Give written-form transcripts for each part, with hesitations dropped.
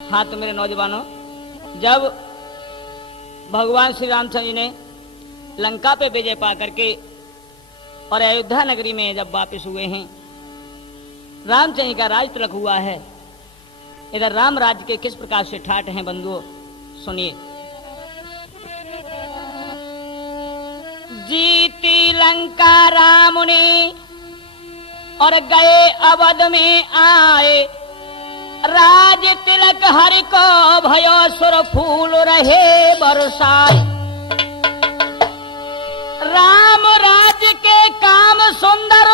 हाँ तो मेरे नौजवानों, जब भगवान श्री रामचंद्र जी ने लंका पे विजय पा करके और अयोध्या नगरी में जब वापस हुए हैं, रामचंद्र जी का राज तिलक हुआ है। इधर राम राज्य के किस प्रकार से ठाट हैं बंधुओं, सुनिए। जीती लंका राम ने और गए अवध में आए, राज तिलक हरि को भयो सुर फूल रहे बरसाए। राम राज्य के काम सुंदर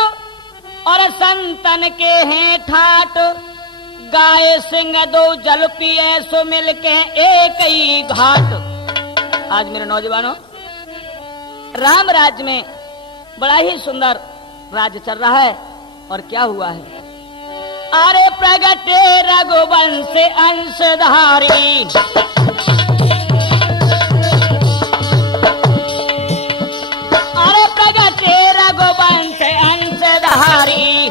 और संतन के हैं ठाट, गाय सिंह दो जल पिए सो मिल के एक ही घाट। आज मेरे नौजवानों, राम राज्य में बड़ा ही सुंदर राज्य चल रहा है। और क्या हुआ है? अरे प्रगटे रघुवंश अंशधारी, अरे प्रगटे रघुवंश अंशधारी,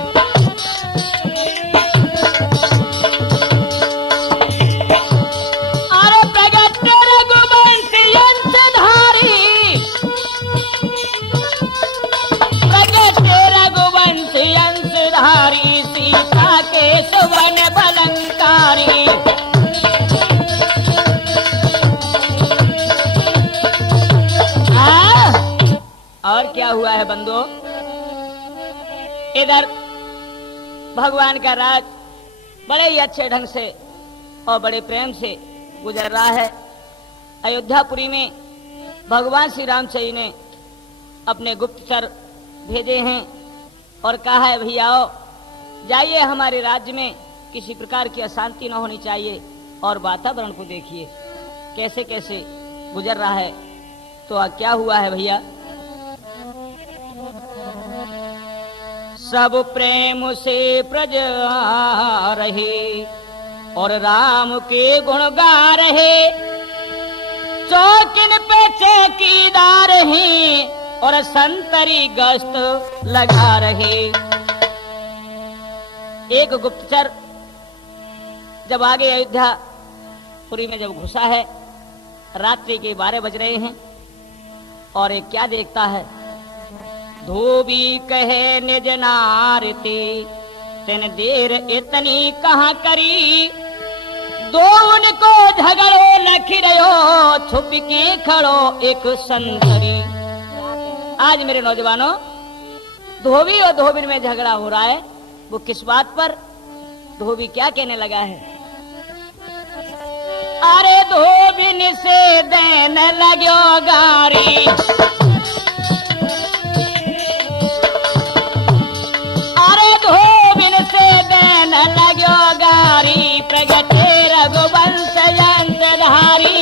अरे प्रगटे रघुवंश अंशधारी, प्रगटे रघुवंश अंशधारी, सीता के सुवन बलंकारी। और क्या हुआ है बंधुओं? इधर भगवान का राज बड़े ही अच्छे ढंग से और बड़े प्रेम से गुजर रहा है। अयोध्यापुरी में भगवान श्री रामचंद्र जी ने अपने गुप्तचर भेजे हैं और कहा है, भैया आओ, जाइए हमारे राज्य में किसी प्रकार की अशांति न होनी चाहिए और वातावरण को देखिए कैसे कैसे गुजर रहा है। तो क्या हुआ है भैया? सब प्रेम से प्रजा रहे और राम के गुण गा रहे, चौकिन पे चौकीदार हैं और संतरी गश्त लगा रहे। एक गुप्तचर जब आगे अयोध्यापुरी में जब घुसा है, रात्रि के 12 बज रहे हैं और एक क्या देखता है? धोबी कहे निज नारती, तेन देर इतनी कहाँ करी, दो उनको झगड़ो लखी रहो, छुप के खड़ो एक संतरी। आज मेरे नौजवानों, धोबी और धोबिन में झगड़ा हो रहा है। वो किस बात पर? धोबी क्या कहने लगा है? अरे धोबिन से देन लगो गारी, अरे धोबिन से देन लगो गारी, प्रगटे रघुवंश अंशधारी।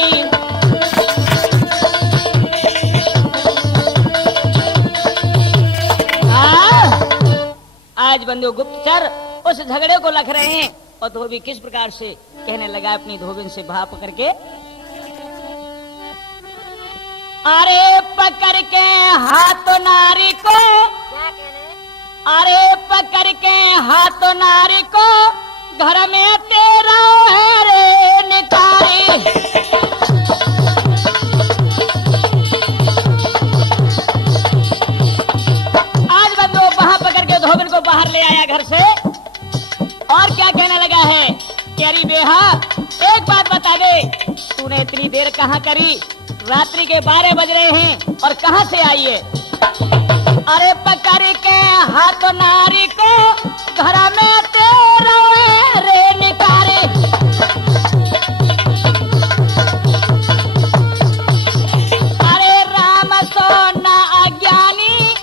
आज बंधु गुप्तचर उस झगड़े को लख रहे हैं और धोबी किस प्रकार से कहने लगा अपनी धोबिन से भाव पकड़ के, अरे पकड़ के हाथ नारी को, अरे पकड़ के हाथ नारी को, घर में तेरा है रे निकारी। आज बंधु वहां पकड़ के धोबिन को बाहर ले आया घर से और क्या कहने लगा है कि अरे बेहा, एक बात बता दे, तूने इतनी देर कहाँ करी? रात्रि के 12 बज रहे हैं और कहाँ से आई है? अरे पकड़ के हाथ नारी को, घर में तेरा रे निकारे। अरे राम सोना अज्ञानी,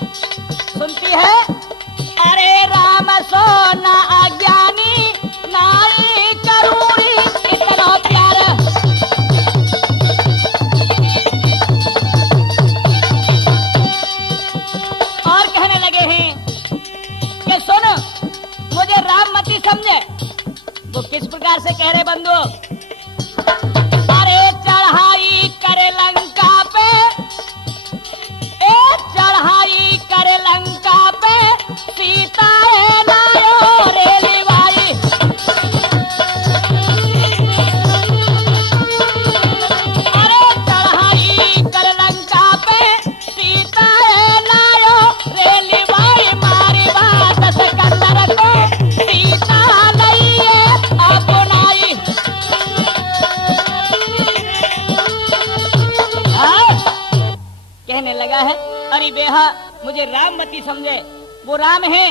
सुनती है? अरे राम सोना अज्ञानी, नाई करूरी इतना प्यार। और कहने लगे हैं कि सुन, मुझे लगा है, अरे बेहा मुझे रामवती समझे, वो राम है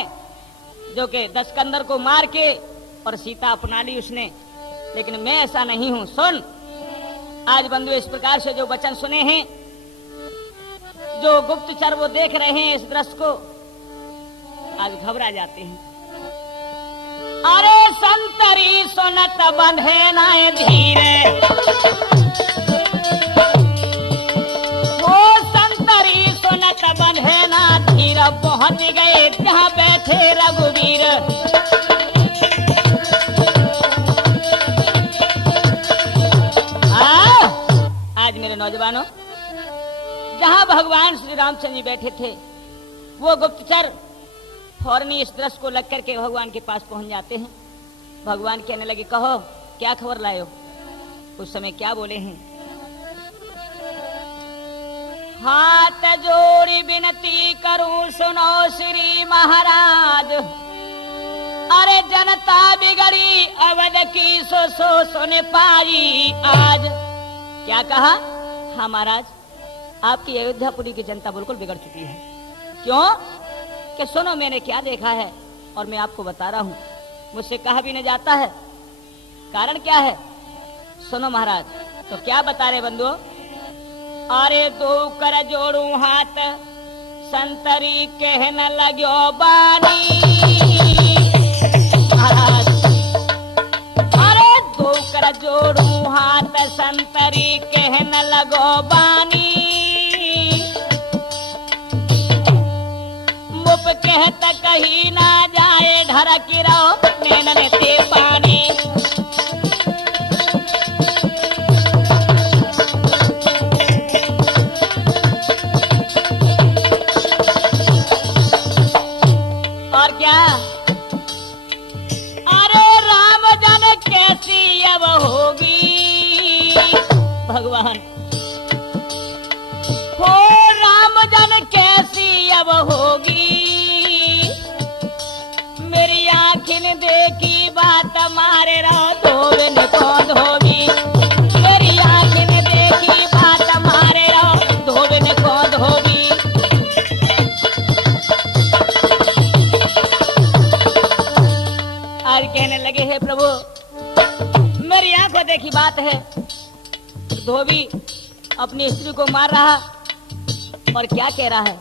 जो कि दशकंदर को मार के और सीता अपना ली उसने, लेकिन मैं ऐसा नहीं हूं। सुन, आज बंधु इस प्रकार से जो वचन सुने हैं, जो गुप्तचर वो देख रहे हैं इस दृश्य को, आज घबरा जाते हैं। अरे संतरी सुनत बंधे नाय धीरे, वो संतरी सुनत बंधे ना धीर, पहुंच गए जहां बैठे रघुवीर। आज मेरे नौजवानों, जहां भगवान श्री रामचंद्र जी बैठे थे, वो गुप्तचर फौरन इस दृश्य को लग करके भगवान के पास पहुंच जाते हैं। भगवान कहने लगे, कहो क्या खबर लाए हो? उस समय क्या बोले हैं? हाथ जोड़ी विनती करूं सुनो श्री महाराज, अरे जनता बिगड़ी अवध की सो सुन पाई आज। क्या कहा? हाँ महाराज, आपकी अयोध्यापुरी की जनता बिल्कुल बिगड़ चुकी है। क्यों? कि सुनो मैंने क्या देखा है और मैं आपको बता रहा हूं, मुझसे कहा भी नहीं जाता है। कारण क्या है? सुनो महाराज। तो क्या बता रहे बंधु? अरे दो कर जोड़ू हाथ संतरी कहने लगो बानी महाराज, अरे दो कर जोड़ू हाथ संतरी कहने लगो बानी, मुप कहत कहीं ना जाए ढरक रहो नैनन ते पानी। और क्या? अरे राम जन कैसी अब होगी भगवान, हो राम जन कैसी अब होगी, मेरी आँखिन देखी बात मारे रहो धोबिन को धोबी, मेरी आँखिन देखी बात मारे रहो धोबिन को धोबी। आज कहने लगे, हे प्रभु मेरी आंखों देखी बात है, धोबी अपनी स्त्री को मार रहा और क्या कह रहा है?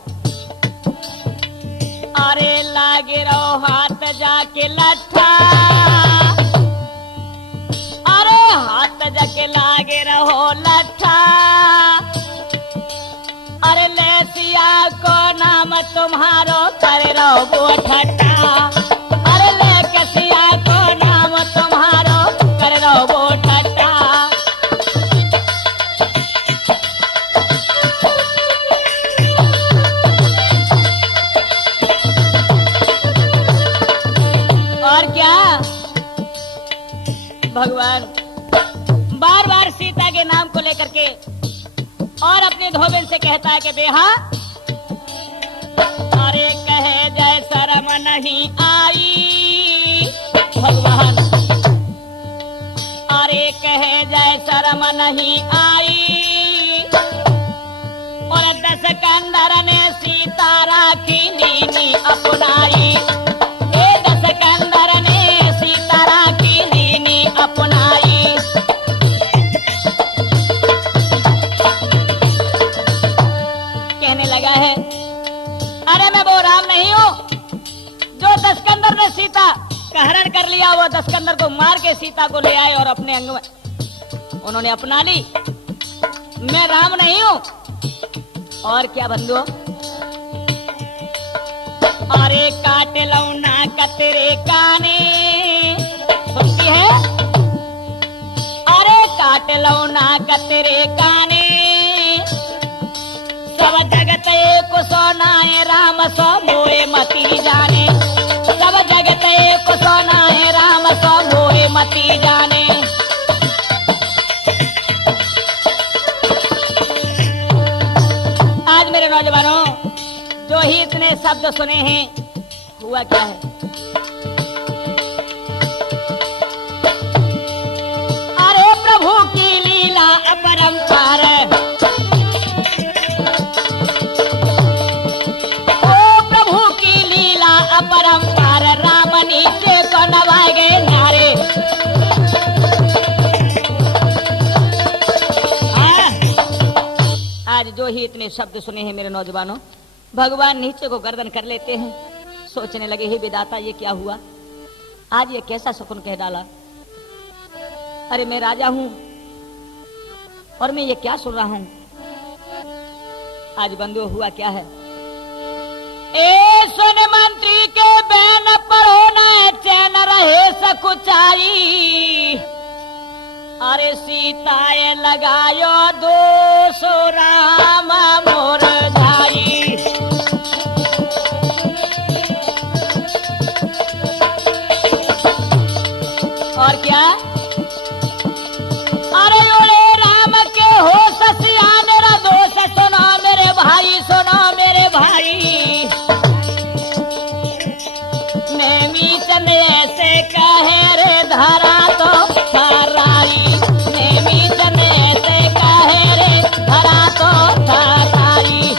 अरे लागे रहो हाथ जाके लट्ठा, अरे हाथ जाके लागे रहो लट्ठा, अरे लेसिया को नाम तुम्हारो करे रहो वो ठट्टा, अरे ले कसिया को नाम तुम्हारो करे रहो वो ठट्टा। और क्या? भगवान बार बार सीता के नाम को लेकर के और अपने धोबिन से कहता है कि बेहा, अरे कहे जय शर्म नहीं आई भगवान, अरे कहे जय शर्म नहीं आई, और दशकंदर ने सीता राखी नीनी अपनाई, ए दशकंदर ने सीता राखी नीनी अपनाई। कहने लगा है, अरे मैं वो राम नहीं हूं जो दशकंदर ने सीता का हरण कर लिया, वो दशकंदर को मार के सीता को ले आए और अपने अंग में उन्होंने अपना ली। मैं राम नहीं हूं। और क्या बंधु? अरे काट लो ना कतरे काने, सुनती है? अरे काट लो ना कतरे काने, सब जगत एक सोनाए राम सो मोए मती जाने, सब जगत एक सोनाए राम सो मोए मती जाने। आज मेरे नौजवानों, जो ही इतने शब्द सुने हैं, हुआ क्या है? अरे प्रभु की लीला अपरंपार, ही इतने शब्द सुने हैं मेरे नौजवानों, भगवान नीचे को गर्दन कर लेते हैं। सोचने लगे, हे विधाता ये क्या हुआ, आज ये कैसा शकुन कह डाला। अरे मैं राजा हूं और मैं ये क्या सुन रहा हूं। आज बंधु हुआ क्या है। ए सुन मंत्री के बैन पर होना चैन रहे सकुचाई। अरे सीताए लगायो 200 राम मोर जाई। और क्या, अरे ओरे राम के हो ससिया मेरा दोष सुनो मेरे भाई, सुनो मेरे भाई। नेमी चंद ऐसे कहे रे धरा तो थराई। नेमी चंद ऐसे कहे रे धरा तो थराई।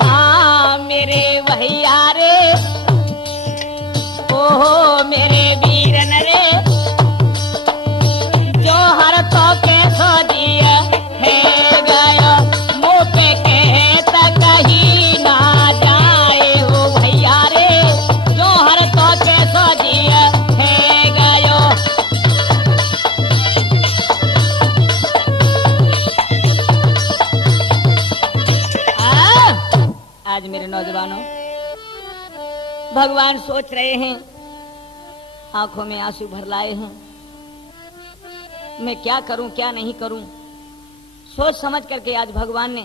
हाँ मेरे भैया रे, ओहो मेरे वीरन रे, जो हर तो के सो दिया है गया मुके के तक ही ना जाए। हो भैया रे, जो हर तो के सो दिया है गयो। आज मेरे नौजवानों, भगवान सोच रहे हैं, आंखों में आंसू भर लाए हैं, मैं क्या करूं क्या नहीं करूं। सोच समझ करके आज भगवान ने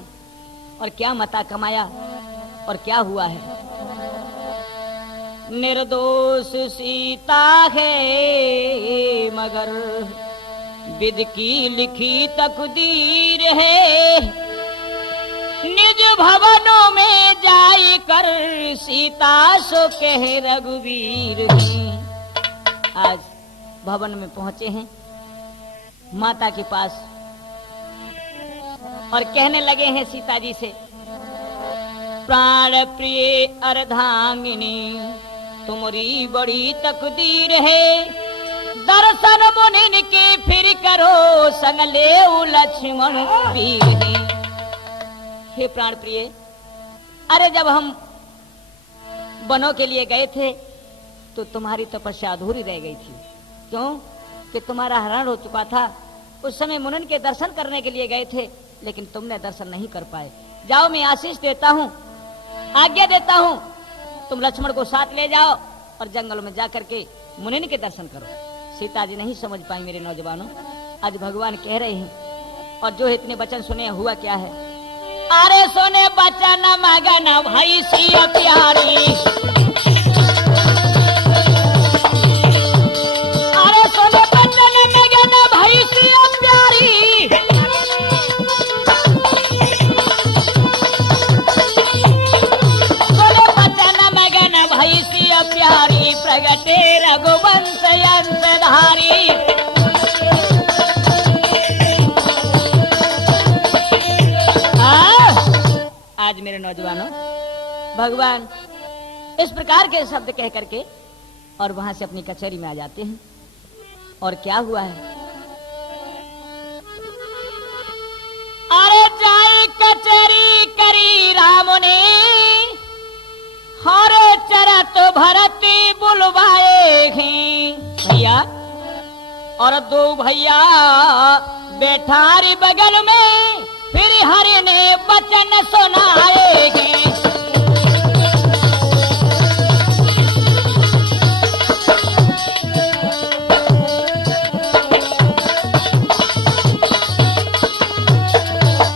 और क्या मता कमाया और क्या हुआ है। निर्दोष सीता है मगर विधि की लिखी तकदीर है। निज भवनों में जाई कर सीता सो कह रघुवीर हैं। आज भवन में पहुंचे हैं माता के पास और कहने लगे हैं सीता जी से, प्राण प्रिय अर्धांगिनी तुम्हारी बड़ी तकदीर है। दर्शन मुनिन के फिर करो संग ले लक्ष्मण वीर हैं। हे प्राण प्रिय, अरे जब हम वनों के लिए गए थे तो तुम्हारी तपस्या अधूरी रह गई थी। क्यों कि तुम्हारा हरण हो चुका था। उस समय मुनन के दर्शन करने के लिए गए थे लेकिन तुमने दर्शन नहीं कर पाए। जाओ मैं आशीष देता हूँ, आज्ञा देता हूँ, तुम लक्ष्मण को साथ ले जाओ और जंगल में जाकर के मुनिन के दर्शन करो। सीता जी नहीं समझ पाई मेरे नौजवानों। आज भगवान कह रहे हैं और जो इतने वचन सुने, हुआ क्या है। अरे सोने बचन मगन भाई सिया प्यारी। अरे सोने बचन मगन भाई सिया प्यारी। सोने बचन मगन भाई सिया प्यारी। प्रगटे रघुवंश अंशधारी। आज मेरे नौजवानों, भगवान इस प्रकार के शब्द कह करके और वहां से अपनी कचहरी में आ जाते हैं। और क्या हुआ है। अरे जाए कचहरी करी राम ने, हरे चरत भरती बुलवाए भैया। और 2 भैया बैठारी बगल में, फिर हरि ने वचन सुनाएगे।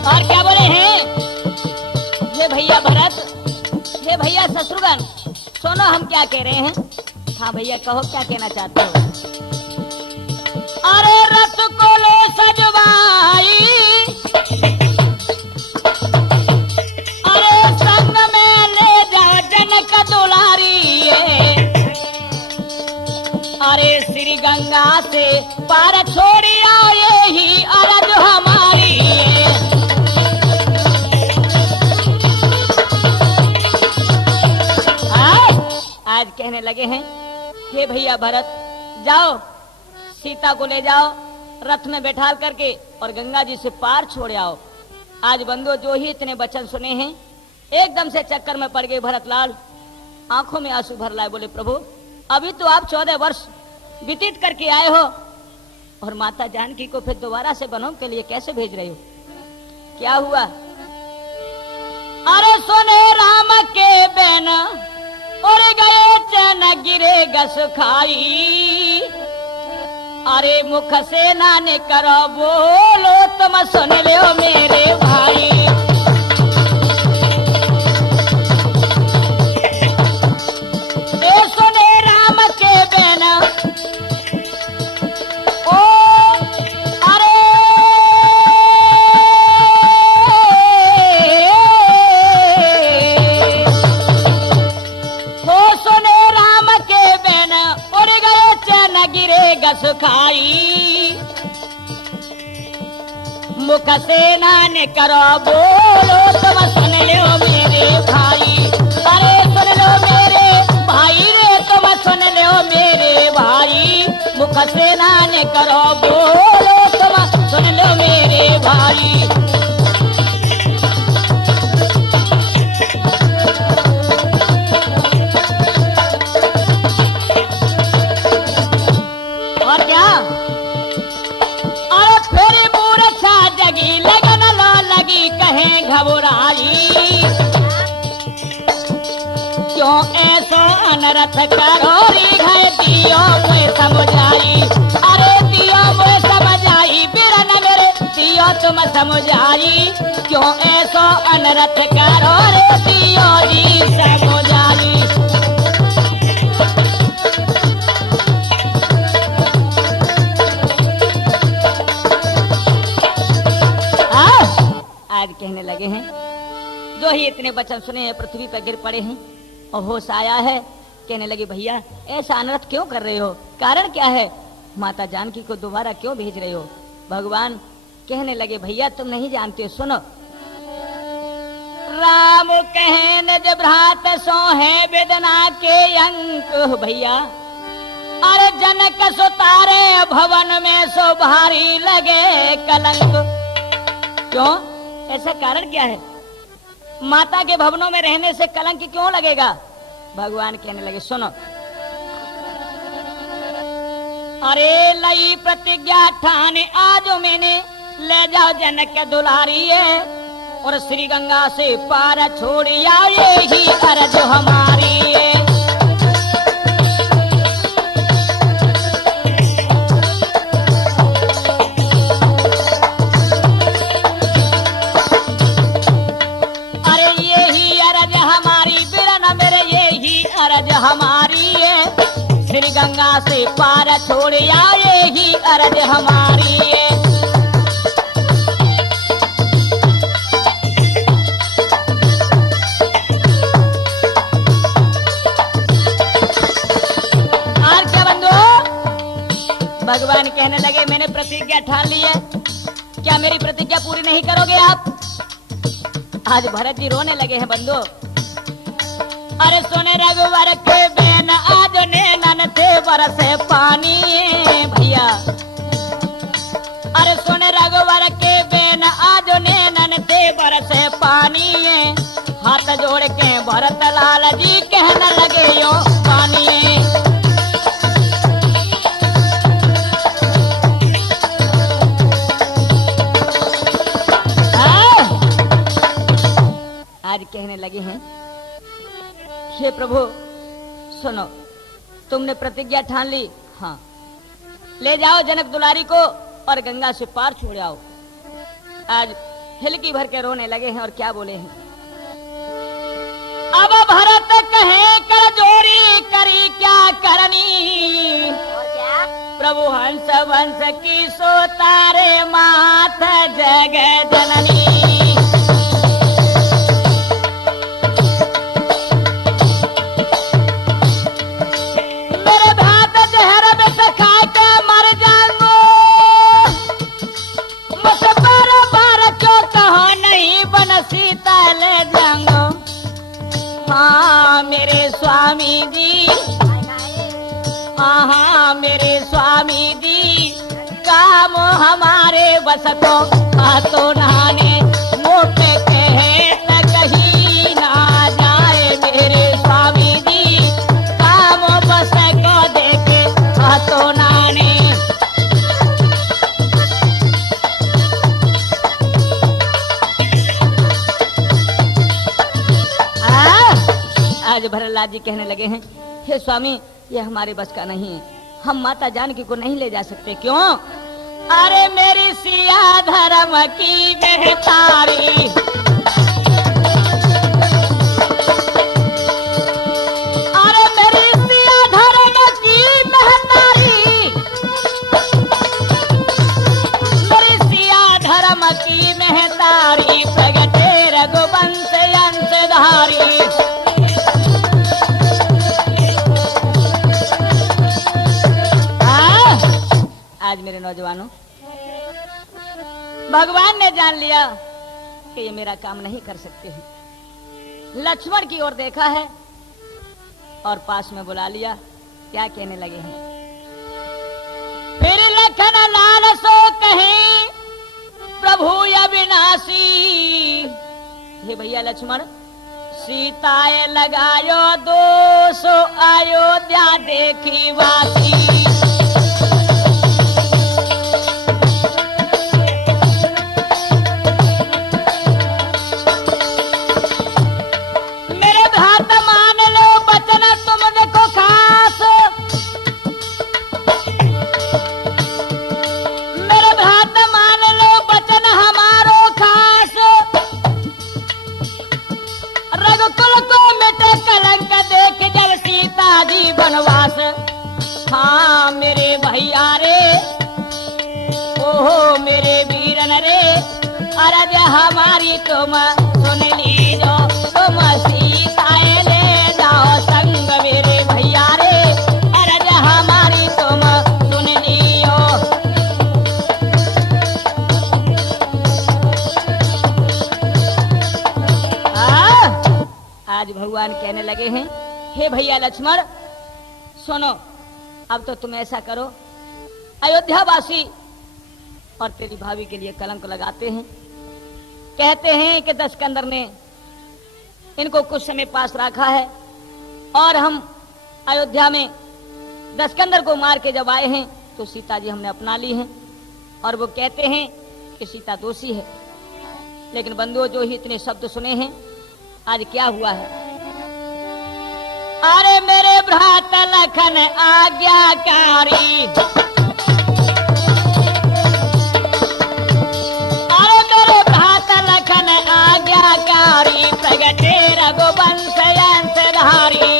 और क्या बोले हैं, हे भैया भरत, हे भैया शत्रुघ्न, सुनो हम क्या कह रहे हैं। हाँ भैया कहो, क्या कहना चाहते हो। अरे रथ को लो सजवाई। अरे श्री गंगा से पार छोड़िया यही अरज हमारी। आज कहने लगे हैं, हे भैया भरत, जाओ सीता को ले जाओ रथ में बैठा करके और गंगा जी से पार छोड़ आओ। आज बंधु जो ही इतने वचन सुने हैं एकदम से चक्कर में पड़ गए भरतलाल, आंखों में आंसू भर लाए। बोले प्रभु अभी तो आप 14 वर्ष व्यतीत करके आए हो और माता जानकी को फिर दोबारा से वनों के लिए कैसे भेज रहे हो? क्या हुआ? अरे सुने राम के बैन और गए चन गिरे गस खाई, अरे मुख से ना करो बोलो तुम सुन लो मेरे भाई। ए सुने राम के बैन ओ अरे हो सुने राम के बैन उड़ गए चन गिरे गस खाई, मुख से ना करो बोलो तुम सुन लो मेरे भाई। अरे सुन लो मेरे भाई रे तुम सुन लो मेरे भाई, मुख से ना करो बोलो तुम सुन लो मेरे भाई। और क्या? अरे फिर मूर्छा जगी लगन ला लगी कहे घबराई, क्यों ऐसा अनरथ करो री है दियो मुझे समझाई। अरे दियो मुझे समझाई बिरन मेरे दियो तुम समझाई, क्यों ऐसा अनरथ करो रे दियो जी समझाई। आज कहने लगे हैं जो ही इतने वचन सुने हैं पृथ्वी पर गिर पड़े हैं और होश आया है। कहने लगे भैया ऐसा अनर्थ क्यों कर रहे हो, कारण क्या है? माता जानकी को दोबारा क्यों भेज रहे हो? भगवान कहने लगे भैया तुम नहीं जानते, सुनो। राम कहने जब भ्रात सो है वेदना के अंक भैया, अरे जनक सुतारे भवन में सो भारी लगे कलंक। क्यों? ऐसा कारण क्या है? माता के भवनों में रहने से कलंक क्यों लगेगा? भगवान कहने लगे सुनो। अरे लई प्रतिज्ञा ठाने आज मैंने ले जाओ जनक दुलारी है, और श्री गंगा से पार छोड़िया यही अर्ज हमारी है। हमारी है श्री गंगा से पार छोड़ आए ही अर्ज हमारी है। और क्या बंधु? भगवान कहने लगे मैंने प्रतिज्ञा ठान ली है, क्या मेरी प्रतिज्ञा पूरी नहीं करोगे आप? आज भरत जी रोने लगे हैं बंधु। अरे सुने रघुवर के बैन आज नैनन थे बरसे पानी भैया। अरे सुने रघुवर के बैन आज नैनन थे बरसे पानी, हाथ जोड़ के भरत लाल जी कहने लगे यो पानी। आज कहने लगे हैं हे प्रभु सुनो, तुमने प्रतिज्ञा ठान ली, हाँ ले जाओ जनक दुलारी को और गंगा से पार छोड़ आओ। आज हिलकी भर के रोने लगे हैं और क्या बोले हैं? अब भरत कहे कर जोरी करी क्या करनी, प्रभु हंस वंश की सो तारे माथ जग जननी। हाँ मेरे स्वामी जी, हाँ मेरे स्वामी जी का काम हमारे बस को तो नहाने मोटे कहे न कहीं ना जाए मेरे स्वामी जी, काम बस को देखे तो नहाने। आज भरतलाल जी कहने लगे हैं, हे स्वामी ये हमारे बस का नहीं है, हम माता जानकी को नहीं ले जा सकते। क्यों? अरे मेरी सिया धर्म की महतारी, अरे मेरी सिया धर्म की महतारी, मेरी सिया धर्म की महतारी, प्रगटे रघुवंश अंशधारी। आज मेरे नौजवानों, भगवान ने जान लिया कि ये मेरा काम नहीं कर सकते हैं। लक्ष्मण की ओर देखा है और पास में बुला लिया। क्या कहने लगे हैं? फिर लखन लाल सो कहे प्रभु अविनाशी, हे भैया लक्ष्मण, सीताए लगायो 200 अयोध्या देखी वासी। हाँ मेरे भैया रे, ओहो मेरे वीरन रे, अरज हमारी तुम सुन लीजो, तुम सीताए ले जाओ संग मेरे भैया रे, अरज हमारी तुम सुन लियो। आज भगवान कहने लगे हैं, हे भैया लक्ष्मण सुनो, अब तो तुम ऐसा करो, अयोध्या वासी और तेरी भाभी के लिए कलंक लगाते हैं। कहते हैं कि दशकंदर ने इनको कुछ समय पास रखा है और हम अयोध्या में दशकंदर को मार के जब आए हैं तो सीता जी हमने अपना ली हैं, और वो कहते हैं कि सीता दोषी है। लेकिन बंधुओं, जो ही इतने शब्द सुने हैं, आज क्या हुआ है? अरे मेरे भ्रात लखन आज्ञाकारी, अरे मेरे भ्रात लखन आज्ञाकारी, प्रगटे रघुवंश अंशधारी।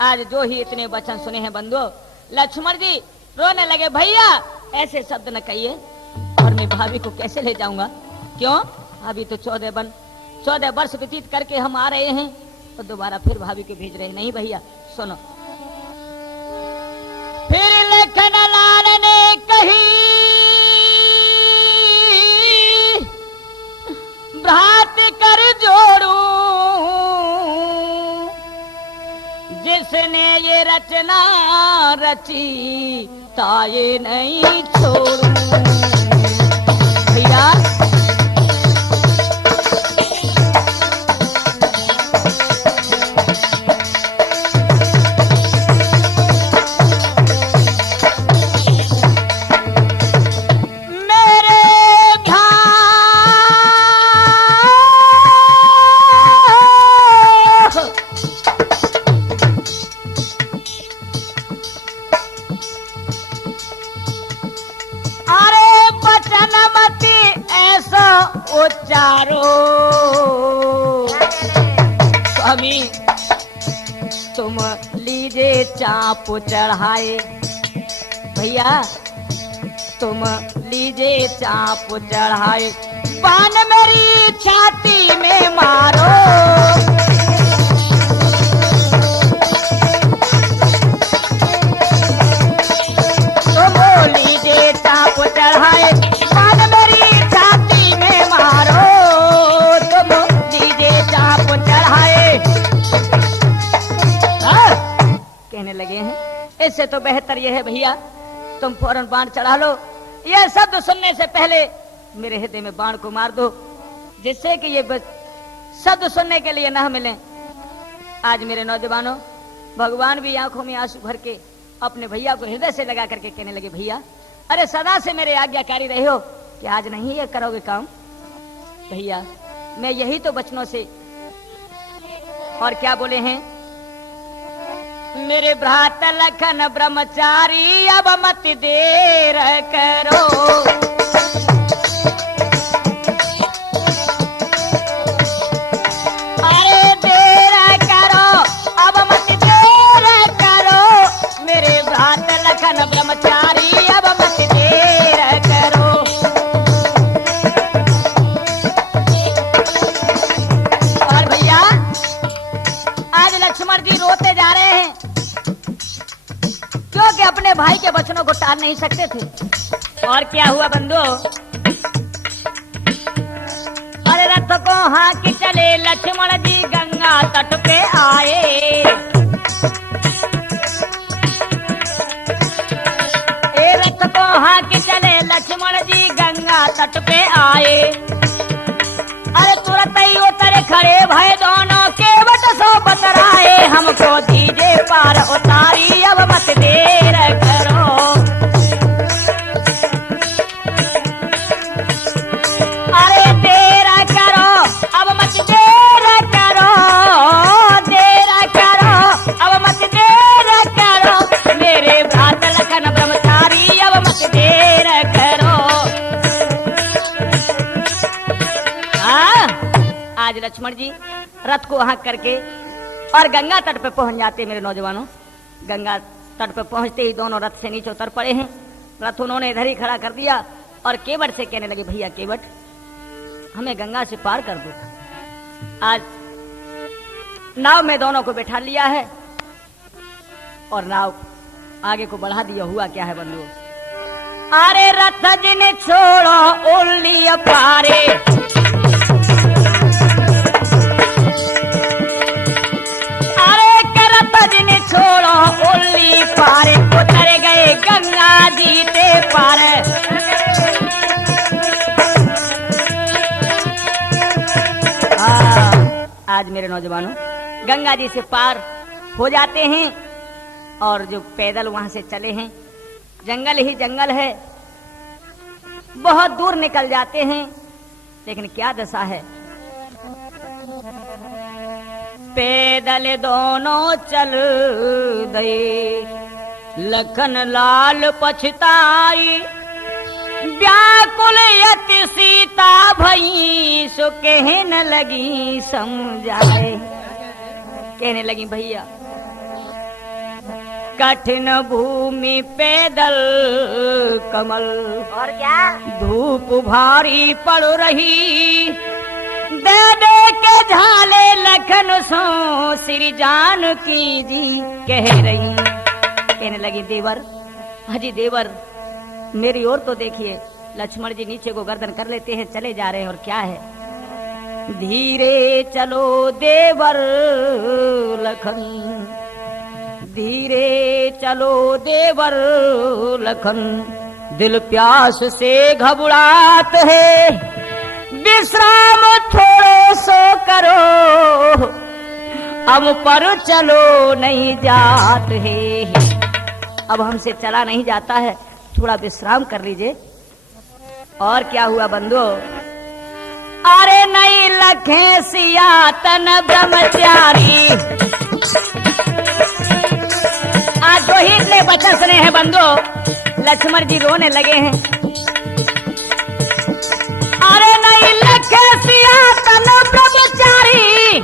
आज जो ही इतने वचन सुने हैं बंधुओं, लक्ष्मण जी रोने लगे। भैया ऐसे शब्द न कहिए, और मैं भाभी को कैसे ले जाऊंगा? क्यों? अभी तो 14 वर्ष व्यतीत करके हम आ रहे हैं, तो दोबारा फिर भाभी को भेज रहे हैं। नहीं भैया सुनो। फिर लखन लाल ने कही, भ्रात कर जोड़ू, जिसने ये रचना रची ताये नहीं छोड़ू। भैया उच्चारो स्वामी, तुम लीजे चाप चढ़ाए। भैया तुम लीजे चाप चढ़ाए, बाण मेरी छाती में मारो। तुम लीजे चाप चढ़ाए, बाण मेरी छाती में मारो। तुम लीजे चाप चढ़ाए, इससे तो बेहतर यह है भैया तुम फौरन बाण चढ़ा लो। यह शब्द सुनने से पहले मेरे हृदय में बाण को मार दो, जिससे कि ये शब्द सुनने के लिए न मिले। आज मेरे नौजवानों, भगवान भी आंखों में आंसू भर के अपने भैया को हृदय से लगा करके कहने लगे, भैया अरे सदा से मेरे आज्ञाकारी रहे हो कि आज नहीं ये करोगे काम। भैया मैं यही तो बचनों से, और क्या बोले हैं, मेरे भ्रात लखन ब्रह्मचारी अब मत देर करो। अरे देर करो अब मत देर करो, मेरे भ्रात लखन ब्रह्मचारी अब मत देर करो। और भैया आज लक्ष्मण जी रोते जा रहे हैं क्योंकि अपने भाई के वचनों को टाल नहीं सकते थे। और क्या हुआ बंधु, अरे रथ को हाँक चले लक्ष्मण जी गंगा तट पे आए। ए रथ को हाँक चले लक्ष्मण जी गंगा तट पे आए। अरे तुरंत ही उतरे खड़े भय दोनों केवट सो बतराए, हमको दीजिए पार उतारी अब मत देर करो। अरे देर करो अब मत देर करो, देर करो अब मत देर करो, मेरे भ्रात लखन ब्रह्मचारी अब मत देर करो। आज लक्ष्मण जी रथ को हाँक करके और गंगा तट पे पहुंच जाते। मेरे नौजवानों, गंगा तट पे पहुंचते ही दोनों रथ से नीचे उतर पड़े हैं। रथ उन्होंने इधर ही खड़ा कर दिया और केवट से कहने लगे, भैया केवट हमें गंगा से पार कर दो। आज नाव में दोनों को बैठा लिया है और नाव आगे को बढ़ा दिया। हुआ क्या है बंधुओं, अरे रथ जिन्हें छोड़ो उल्ली पारे, छोड़ो उल्ली पारे, उतर गए गंगा जी ते पार। आज मेरे नौजवानों गंगा जी से पार हो जाते हैं और जो पैदल वहां से चले हैं, जंगल ही जंगल है, बहुत दूर निकल जाते हैं। लेकिन क्या दशा है, पैदल दोनों चल गए, लखन लाल पछताई, व्याकुल यति सीता भई, सो कहने लगी समझाए। कहने लगी, भैया कठिन भूमि पैदल कमल, और क्या धूप भारी पड़ रही, दे दे के झाले लखन सो श्री जानकी जी कह रही। कहने लगी, देवर हाजी देवर मेरी ओर तो देखिए। लक्ष्मण जी नीचे को गर्दन कर लेते हैं, चले जा रहे हैं। और क्या है, धीरे चलो देवर लखन, धीरे चलो देवर लखन, दिल प्यास से घबरात है, विश्राम थोड़े सो करो, अब पर चलो नहीं जात है। अब हमसे चला नहीं जाता है, थोड़ा विश्राम कर लीजिए। और क्या हुआ बंधु, अरे नहीं लखे सिया तन ब्रह्मचारी। आज जो ही इतने वचन सुने हैं बंधु, लक्ष्मण जी रोने लगे हैं। अरे नहीं लखे सिया तन ब्रह्मचारी,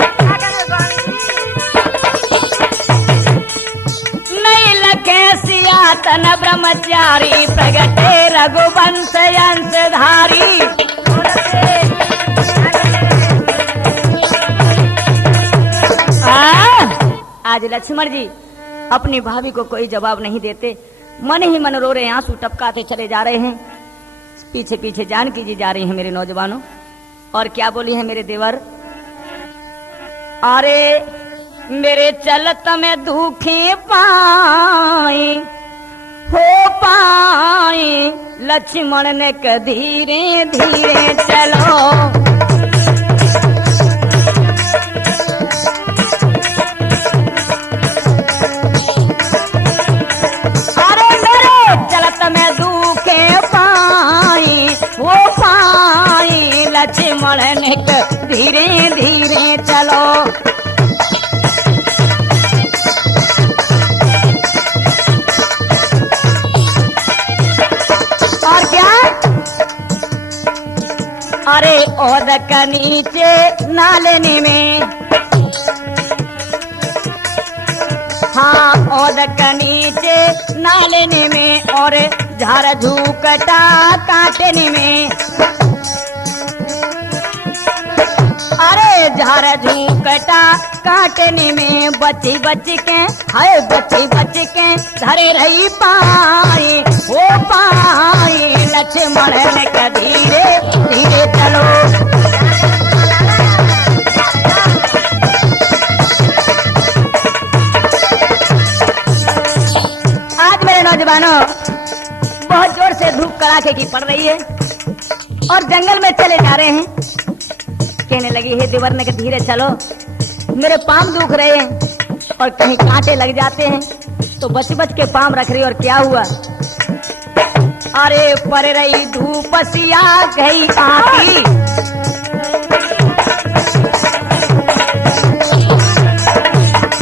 नहीं लखे सिया तन ब्रह्मचारी, प्रगटे रघुवंश अंशधारी। आज लक्ष्मण जी अपनी भाभी को कोई जवाब नहीं देते, मन ही मन रो रहे, आंसू टपकाते चले जा रहे हैं। पीछे पीछे जानकी जी जा रही हैं मेरे नौजवानों। और क्या बोली है मेरे देवर, अरे मेरे चलत में दुखी पाए हो पाए, लक्ष्मण ने कहा धीरे धीरे चलो। अरे मेरे चलत में दुखे पाए हो पाए, लक्ष्मण ने कहा धीरे धीरे चलो। अरे ओद का नीचे नालनी में, हाँ ओद का नीचे नालनी में, और झाड़ झूकटा काटने में। अरे झाड़ झूकटा काटने में बची बची के, हाय बची बची के धरे रही पाए हो पाए, लक्ष्मण ने कहा धीरे धीरे चलो। आज मेरे नौजवानों, बहुत जोर से धूप कड़ाके की पड़ रही है और जंगल में चले जा रहे हैं। कहने लगी है देवर ने कहा धीरे चलो, मेरे पाँव दुख रहे हैं और कहीं कांटे लग जाते हैं, तो बच बच के पाँव रख रही। और क्या हुआ? अरे पर रही धूप सिया गई आती,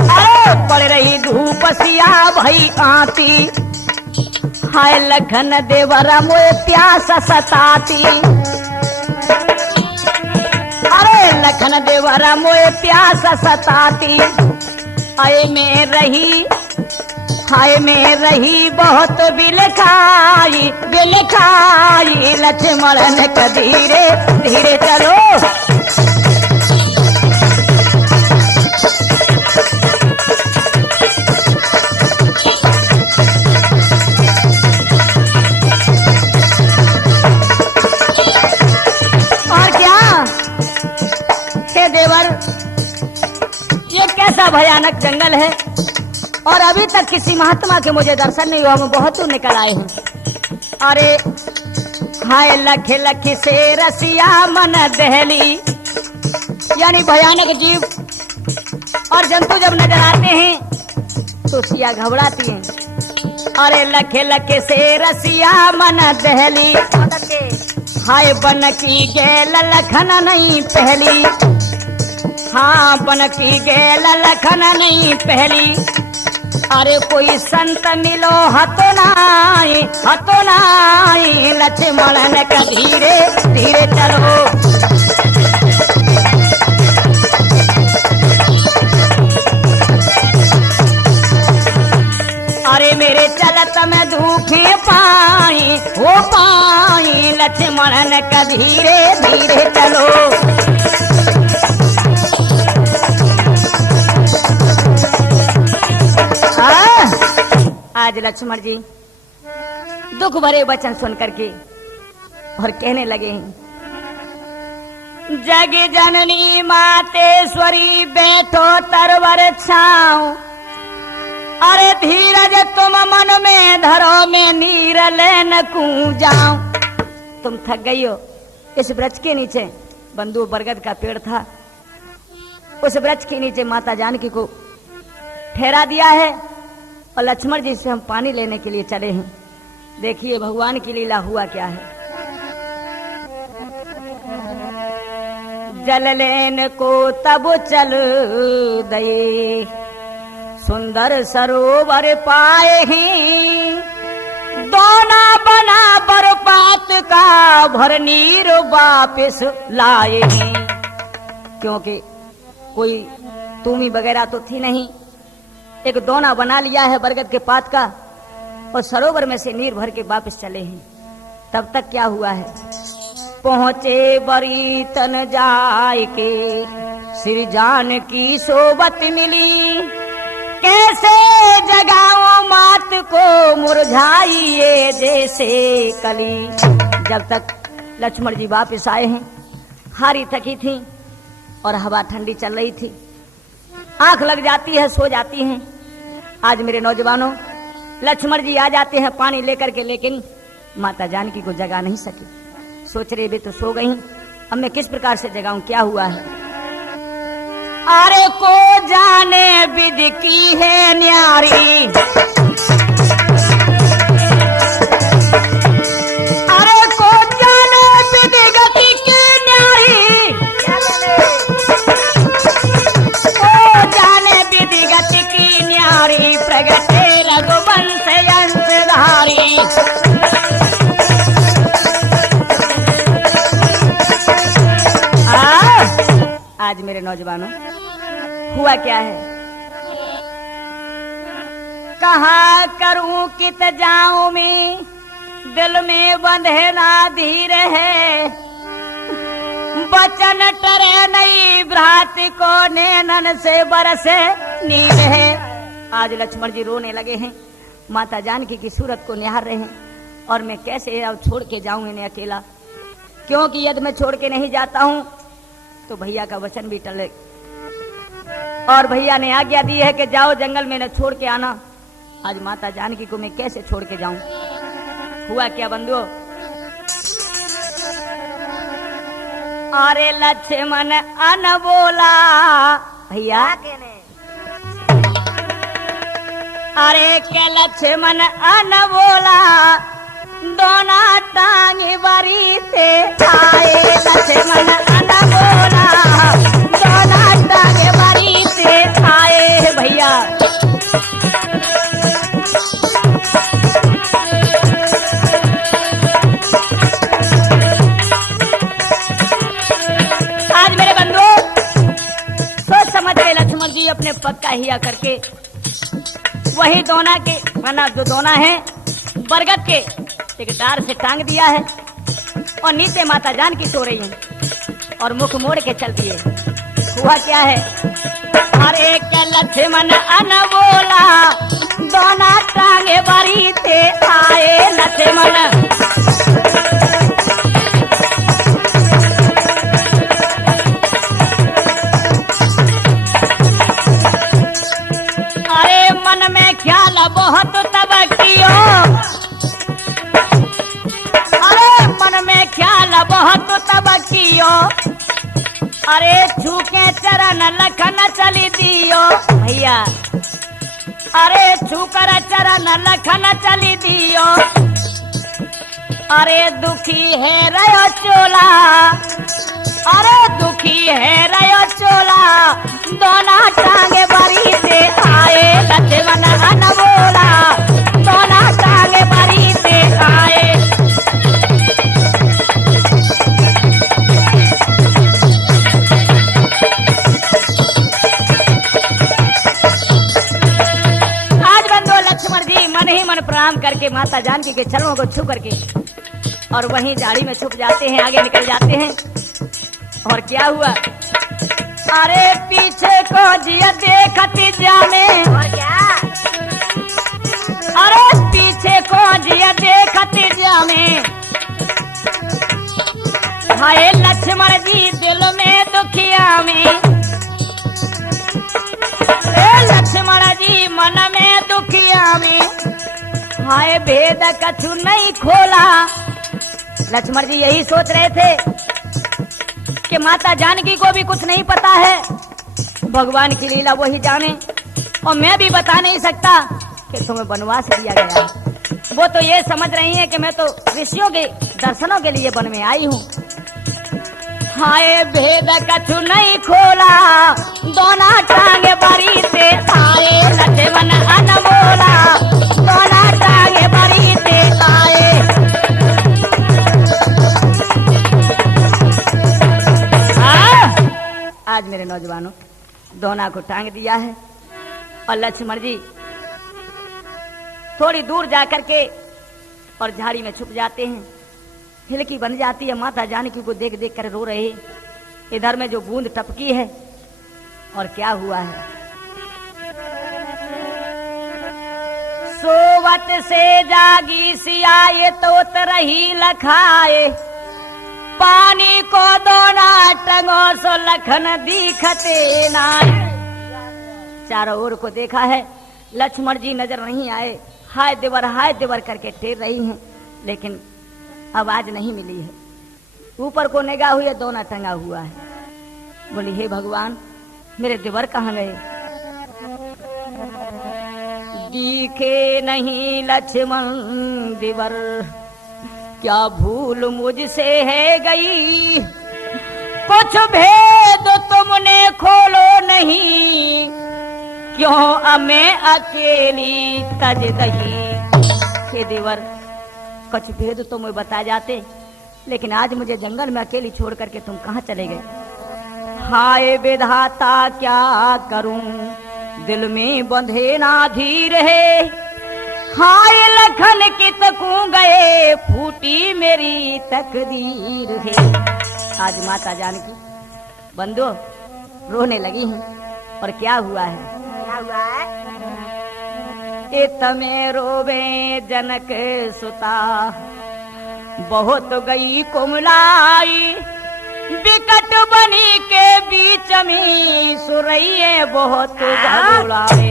अरे पड़ रही धूप सिया भई आती, हाय लखन देवरा मोए प्यास सताती। अरे लखन देवरा मोए प्यास सताती, आए में रही, हाय में रही बहुत बिलखाई बिलखाई, लक्ष्मण ने कहा धीरे धीरे चलो। और क्या हे देवर, ये कैसा भयानक जंगल है और अभी तक किसी महात्मा के मुझे दर्शन नहीं हुआ। हम बहुत दूर निकल आए हैं। अरे हाय लख लख से रसिया मन दहली, यानी भयानक जीव और जंतु जब नजर आते हैं तो सिया घबराती हैं। अरे लख लख से रसिया मन दहली, हाय बन की गेल लखन नहीं पहली, हाँ बन की गेल लखन नहीं पहली। अरे कोई संत मिलो हतो नाई लक्ष्मण ने कहा धीरे धीरे चलो। अरे मेरे चलत में धूखे पाई हो पाई, लक्ष्मण ने कहा धीरे धीरे चलो। आज लक्ष्मण जी दुख भरे वचन सुन करके और कहने लगे हैं, जग जननी मातेश्वरी बैठो तरवर छाओ, अरे धीरज तुम मन में धरो में नीर लेन कूं जाओ। तुम थक गई हो। इस वृक्ष के नीचे बंधु बरगद का पेड़ था, उस वृक्ष के नीचे माता जानकी को ठहरा दिया है और लक्ष्मण जी से हम पानी लेने के लिए चले हैं। देखिए भगवान की लीला हुआ क्या है। जल लेन को तब चल दये, सुंदर सरोवर पाए हैं, दोना बना बरपात का भर नीर वापिस लाए हैं। क्योंकि कोई तुमी वगैरह तो थी नहीं, एक दोना बना लिया है बरगद के पात का और सरोवर में से नीर भर के वापस चले हैं। तब तक क्या हुआ है? पहुंचे बरी तन जाय के, श्री जान की सोबत मिली, कैसे जगाओ मात को मुरझाइए जैसे कली। जब तक लक्ष्मण जी वापस आए हैं, हारी थकी थी और हवा ठंडी चल रही थी। आंख लग जाती है, सो जाती हैं। आज मेरे नौजवानों, लक्ष्मण जी आ जाते हैं पानी लेकर के, लेकिन माता जानकी को जगा नहीं सके। सोच रहे वे तो सो गई, अब मैं किस प्रकार से जगाऊं, क्या हुआ है। अरे को जाने विधि की है न्यारी, अरे को जाने विधि गति की न्यारी, को जाने विधि गति की न्यारी, प्रगटे रघुवंश अंशधारी। आज मेरे नौजवानों, हुआ क्या है। कहा करूं कित जाऊं मैं, दिल में बंधे ना धीर है, बचन टरे नहीं भ्रात को, नैनन से बरसे नीर है। आज लक्ष्मण जी रोने लगे हैं, माता जानकी की सूरत को निहार रहे हैं, और मैं कैसे अब छोड़ के जाऊं इन्हें अकेला, क्योंकि यदि मैं छोड़ के नहीं जाता हूं तो भैया का वचन भी टले, और भैया ने आज्ञा दी है कि जाओ जंगल में न छोड़ के आना। आज माता जानकी को मैं कैसे छोड़ के जाऊं। हुआ क्या बंधुओं, अरे लक्ष्मण अन बोला भैया, अरे के लक्ष्मण अन बोला, दोना टांग बरी से आए। लक्ष्मण अन बोला, दोना टांग बरी से आए। भैया आज मेरे बंधुओं, सोच समझ के लक्ष्मण जी अपने पक्का हिया करके वही दोना के, माना जो दोना है बरगद के एक डार से टांग दिया है, और नीचे माता जानकी सो रही है और मुख मोड़ के चल दिए। हुआ क्या है, अरे के लक्ष्मण अन बोला, दोना टांगे बारी से आए। लक्ष्मण अरे मन में ख्याल बहुत तब कियो, अरे मन में ख्याल बहुत तब कियो, अरे छूके चरण लखन चली दियो। भैया अरे छूकर चरण लखन चली दियो, अरे दुखी है रयो चोला, अरे दुखी है रयो चोला, दोना टांगे बारी से आए। लक्ष्मण अन बोला, दोना टांगे बारी से आए। आज बंधु लक्ष्मण जी मन ही मन प्रणाम करके माता जानकी के चरणों को छू करके और वहीं झाड़ी में छुप जाते हैं, आगे निकल जाते हैं। और क्या हुआ, अरे पीछे को जिया देखती जाने, और क्या, अरे पीछे को जिया देखती जाने। हाय लक्ष्मण जी दिल में दुखिया में, लक्ष्मण जी मन में दुखिया में, हाय भेद कछु नहीं खोला। लक्ष्मण जी यही सोच रहे थे कि माता जानकी को भी कुछ नहीं पता है, भगवान की लीला वही जाने, और मैं भी बता नहीं सकता कि तुम्हें वनवास दिया गया। वो तो ये समझ रही है कि मैं तो ऋषियों के दर्शनों के लिए वन में आई हूँ। हाय भेद कछु नहीं खोला, दोना टांगे बारी से आए। लक्ष्मण अन बोला, दोना टांगे बारी से आए। आज मेरे नौजवानों, दोना को टांग दिया है, और लक्ष्मण जी थोड़ी दूर जाकर के और झाड़ी में छुप जाते हैं। हिलकी बन जाती है, माता जानकी को देख देख कर रो रहे। इधर में जो बूंद टपकी है, और क्या हुआ है, सोवत से जागी सियाए तो तरही लखाए, पानी को दोना टंगो सो लखन दिखते ना। चारों ओर को देखा है, लक्ष्मण जी नजर नहीं आए। हाय देवर करके टेर रही हैं, लेकिन आवाज नहीं मिली है। ऊपर को निगाह हुई है, दोना टंगा हुआ है। बोली हे भगवान, मेरे देवर कहाँ गए? दिखे नहीं लक्ष्मण देवर, क्या भूल मुझसे है गई? कुछ भेद तुमने खोलो नहीं, क्यों मैं अकेली तज दही? हे देवर, कुछ भेद तो मुझे बता जाते, लेकिन आज मुझे जंगल में अकेली छोड़ करके तुम कहाँ चले गए? हाय विधाता क्या करूं, दिल में बंधे ना धीर है। हाय लखन की तकू गए, फूटी मेरी तकदीर है। आज माता जानकी बंदो रोने लगी हैं। और क्या हुआ है? तमे रोवे जनक सुता, बहुत गई कुमलाई। विकट बनी के बीच में सुरैये बहुत घबराए।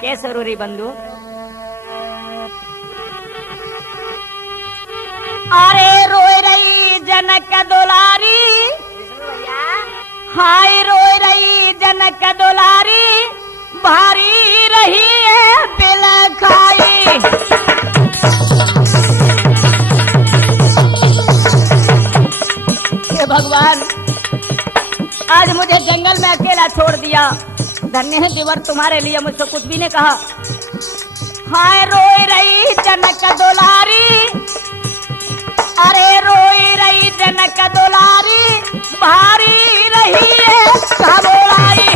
कैसे रो रही बंधु? अरे रोए रही जनक दुलारी, हाय रोए रही जनक दुलारी, भारी रही है बिलखाई। हे भगवान, आज मुझे जंगल में अकेला छोड़ दिया। धन्य है देवर, तुम्हारे लिए मुझसे कुछ भी नहीं कहा। हाय रोई रही जनक दुलारी, अरे रोई रही जनक दुलारी, भारी रही है घबराई।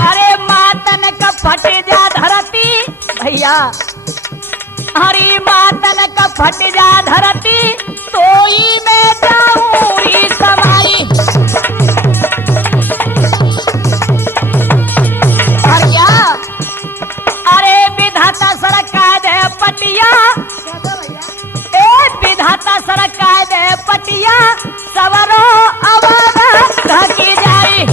अरे मातन का फट जा धरती भैया, हरी मातन का फट जा धरती, तोई में जाऊं समाई। और क्या? अरे विधाता सड़क का दे पटिया, विधाता सड़क का दे पटिया, सवरो आवाज ढकी जाई।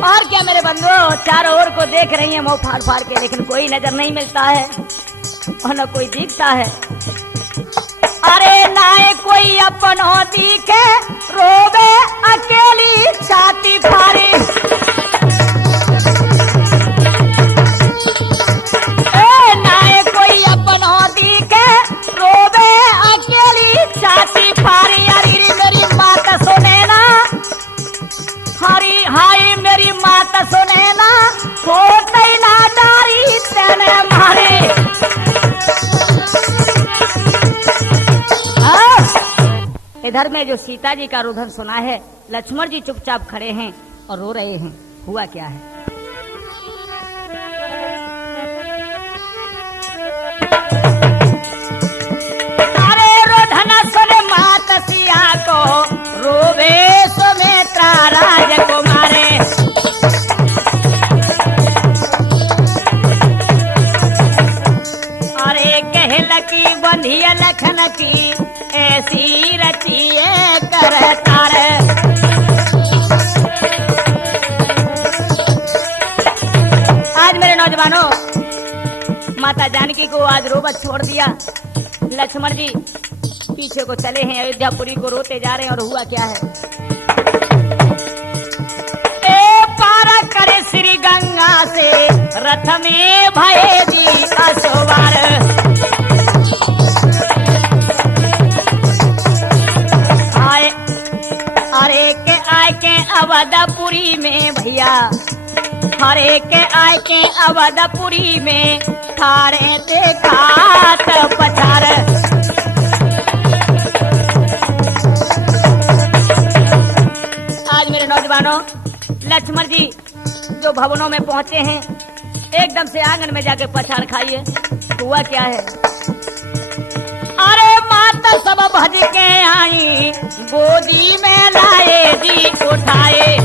और क्या मेरे बंधु चारों ओर को देख रही है मुंह फाड़ फाड़ के, लेकिन कोई नजर नहीं मिलता है और न कोई दिखता है। अरे नाए कोई अपनो दिखे, रोवे अकेली छाती फाड़ी। नाए कोई अपनो दिखे, रोवे अकेली छाती फाड़ी। अरे मेरी बात सुने ना, हरी हाय मेरी माता सुने ना, होते ना डारी तेने मारे। इधर में जो सीता जी का रुदन सुना है, लक्ष्मण जी चुपचाप खड़े हैं और रो रहे हैं। हुआ क्या है? अरे रोधन सुन मात सिया को, रोवे सुमित्रा राजकुमारे। अरे कहल की बंधिया लखन की, ऐसी रचिए करतार। आज मेरे नौजवानों, माता जानकी को आज रोबत छोड़ दिया। लक्ष्मण जी पीछे को चले हैं, अयोध्यापुरी को रोते जा रहे हैं। और हुआ क्या है? पारा करे श्री गंगा से, रथ में भये जी असवार। हरे के आय के अवधपुरी में भैया, हरे के आय के अवधपुरी में, थारे ते खात पछार। आज मेरे नौजवानों, लक्ष्मण जी जो भवनों में पहुंचे हैं, एकदम से आंगन में जाके पछाड़ खाइए। हुआ क्या है? अरे माता सब भज के आई, गोदी में लाए जी उठाए।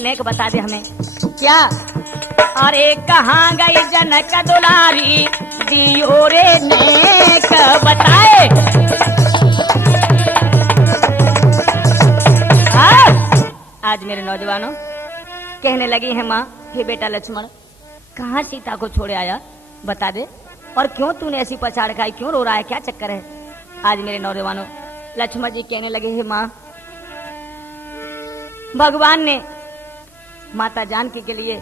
नेक बता दे हमें। क्या? अरे कहाँ गई जनक दुलारी, दियो रे नेक बताए। आज मेरे नौजवानों कहने लगी है माँ, हे बेटा लक्ष्मण, कहाँ सीता को छोड़े आया, बता दे। और क्यों तूने ऐसी पछाड़ खाई, क्यों रो रहा है, क्या चक्कर है? आज मेरे नौजवानों लक्ष्मण जी कहने लगे, हे माँ, भगवान ने माता जानकी के लिए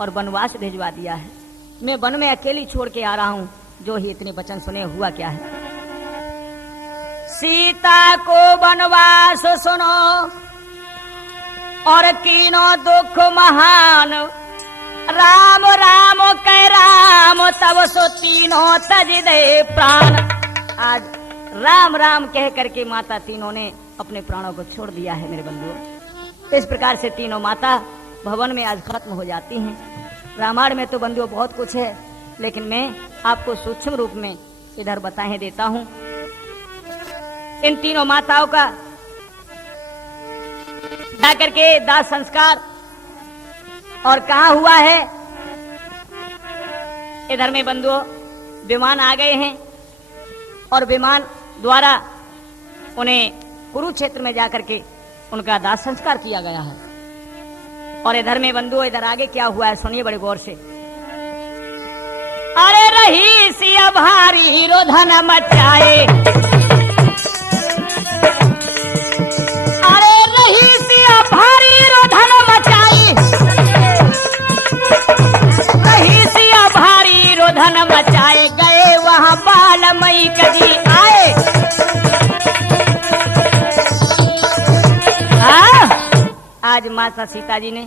और वनवास भेजवा दिया है। मैं वन में अकेली छोड़ के आ रहा हूँ। जो ही इतने वचन सुने, हुआ क्या है? सीता को वनवास सुनो और कीनो दुख महान, राम राम कह राम तब सो तीनों तज दे प्राण। आज राम राम कह करके माता तीनों ने अपने प्राणों को छोड़ दिया है मेरे बंधुओं। इस प्रकार से तीनों माता भवन में आज खत्म हो जाती हैं। रामायण में तो बंधुओं बहुत कुछ है, लेकिन मैं आपको सूक्ष्म रूप में इधर बताए देता हूं। इन तीनों माताओं का जाकर के दाह संस्कार और कहां हुआ है, इधर में बंधुओं विमान आ गए हैं और विमान द्वारा उन्हें कुरुक्षेत्र में जाकर के उनका दाह संस्कार किया गया है। और इधर में बंधुओं इधर आगे क्या हुआ है सुनिए बड़े गौर से। अरे रही सिया भारी रोधन मचाए, अरे रही सिया भारी रोधन मचाई, रही सिया भारी रोधन मचाए, गए वहां बालमई कजी आए। आज माता सीता जी ने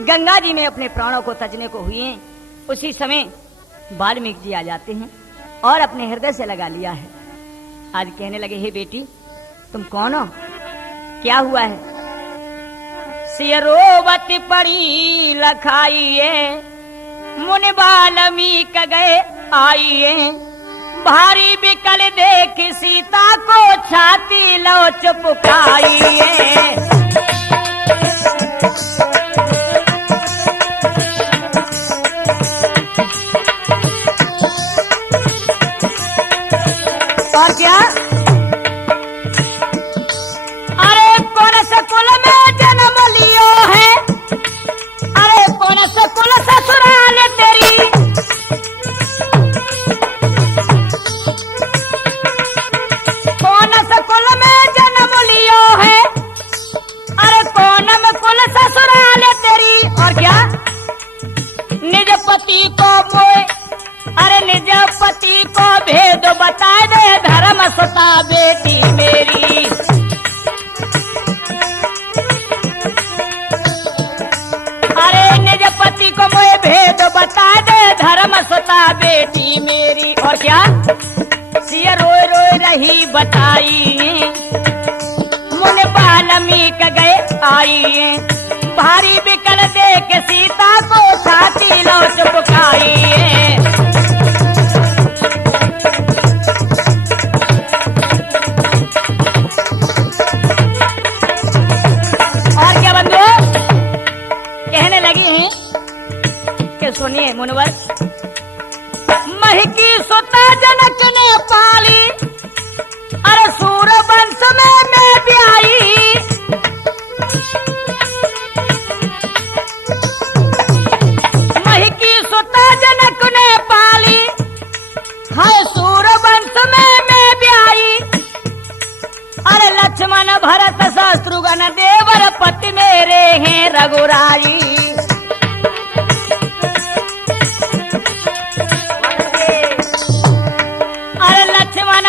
गंगा जी में अपने प्राणों को तजने को हुए, उसी समय वाल्मीकि जी आ जाते हैं और अपने हृदय से लगा लिया है। आज कहने लगे, हे बेटी तुम कौन हो, क्या हुआ है? सियरोवत पड़ी लखाइए, मुनि वाल्मीकि गए आइए, भारी बिकल देख सीता को छाती लो चुपकाइए। और क्या? अरे कौन से कुल में जन्म लियो है, अरे कौन से कुल ससुराल तेरी, कौन से कुल में जन्म लियो है, अरे कौन में कुल ससुराल तेरी। और क्या? निज पति को मोए, अरे निज पति को भेद बता दे, धर्म सता बेटी मेरी। अरे निज पति को मोए भेद बता दे, धर्म सता बेटी मेरी। और क्या? सिया रोए रोए रही बताई, मुनि वाल्मीकि गए आई, भारी बिकल देख सीता को छाती लो चुपकाई। सुनिए मुनवर, महकी सुता जनक ने पाली, अरे सूर वंश में मैं ब्याई, महकी सुता जनक ने पाली, है सूर वंश में मैं ब्याई, अरे लक्ष्मण भरत शत्रुघ्न देवर पति मेरे हैं रघुराई।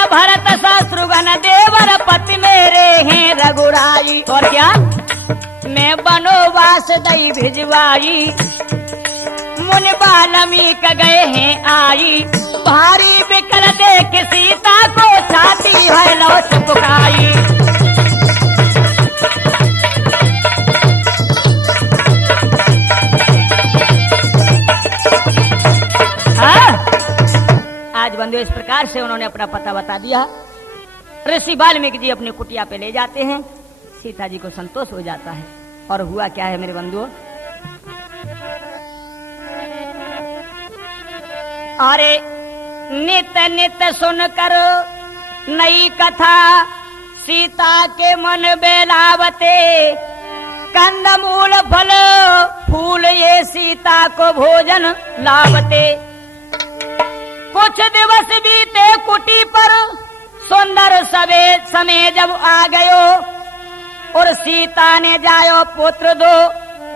भरत शत्रुघ्न देवर पति मेरे हैं रघुराई। और क्या? मैं वनवास दई भिजवाई, मुनि वाल्मीकि गए हैं आई, भारी बिकल देख सीता को छाती है लो चुपकाई। आज बंधु इस प्रकार से उन्होंने अपना पता बता दिया। ऋषि वाल्मीकि जी अपनी कुटिया पे ले जाते हैं, सीता जी को संतोष हो जाता है। और हुआ क्या है मेरे बंधुओं, अरे नित नित सुनकर नई कथा सीता के मन बेलावते, कंदमूल फल फूल ये सीता को भोजन लावते। कुछ दिवस बीते कुटी पर सुंदर समय जब आ गयो, और सीता ने जायो पुत्र दो,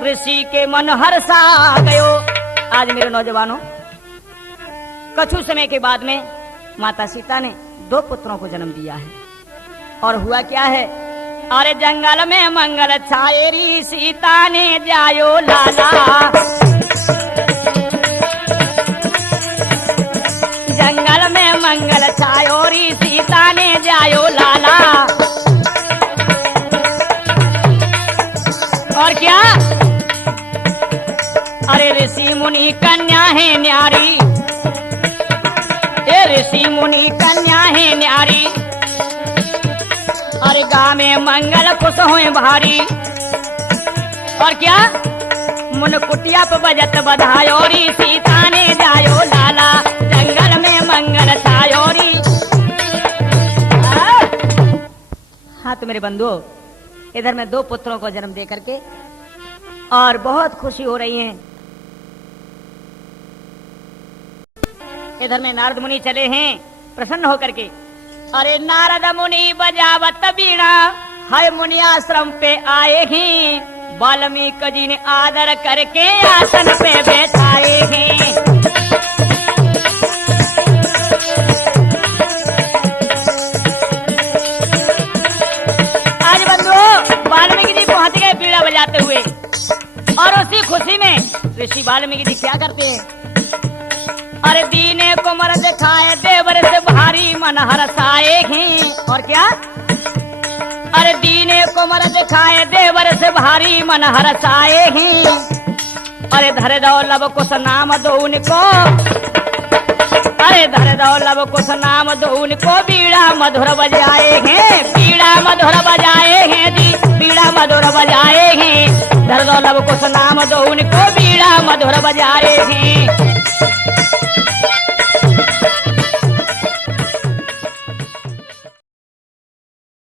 ऋषि के मन हर्षा गयो। आज मेरे नौजवानों, कछु समय के बाद में माता सीता ने 2 पुत्रों को जन्म दिया है। और हुआ क्या है, अरे जंगल में मंगल छायेरी सीता ने जायो लाला, जंगल में मंगल छायोरी सीता ने जायो लाला। और क्या, अरे ऋषि मुनि कन्या है न्यारी, ऋषि मुनि कन्या है न्यारी, अरे गाँव में मंगल खुश होए भारी। और क्या, मुन कुटिया पे बजत बधायोरी सीता ने जायो लाला, जंगल में मंगल छायोरी। हाँ तो मेरे बंधुओं, इधर में 2 पुत्रों को जन्म दे करके और बहुत खुशी हो रही है। इधर में नारद मुनि चले हैं प्रसन्न होकर के। अरे नारद मुनि बजावत बीणा, है मुनि आश्रम पे आए हैं, वाल्मीकि जी ने आदर करके आसन पे बैठाए हैं। आज बंधुओं, वाल्मीकि जी पहुंच गए बीड़ा बजाते हुए, और उसी खुशी में ऋषि वाल्मीकि जी क्या करते हैं, अरे दीने कुमर दिखाए देवर से भारी मन हरसाए हैं। और क्या, अरे दीने कुमर दिखाए देवर से भारी मन हरसाए हैं, अरे धर दो लब कुछ नाम दो उनको, अरे धर दो लब कुछ नाम दो उनको, बीड़ा मधुर बजाए हैं, बीड़ा मधुर बजाए हैं जी, बीड़ा मधुर बजाए हैं, धर दो लब कुछ नाम दो उनको, बीड़ा मधुर बजाए हैं।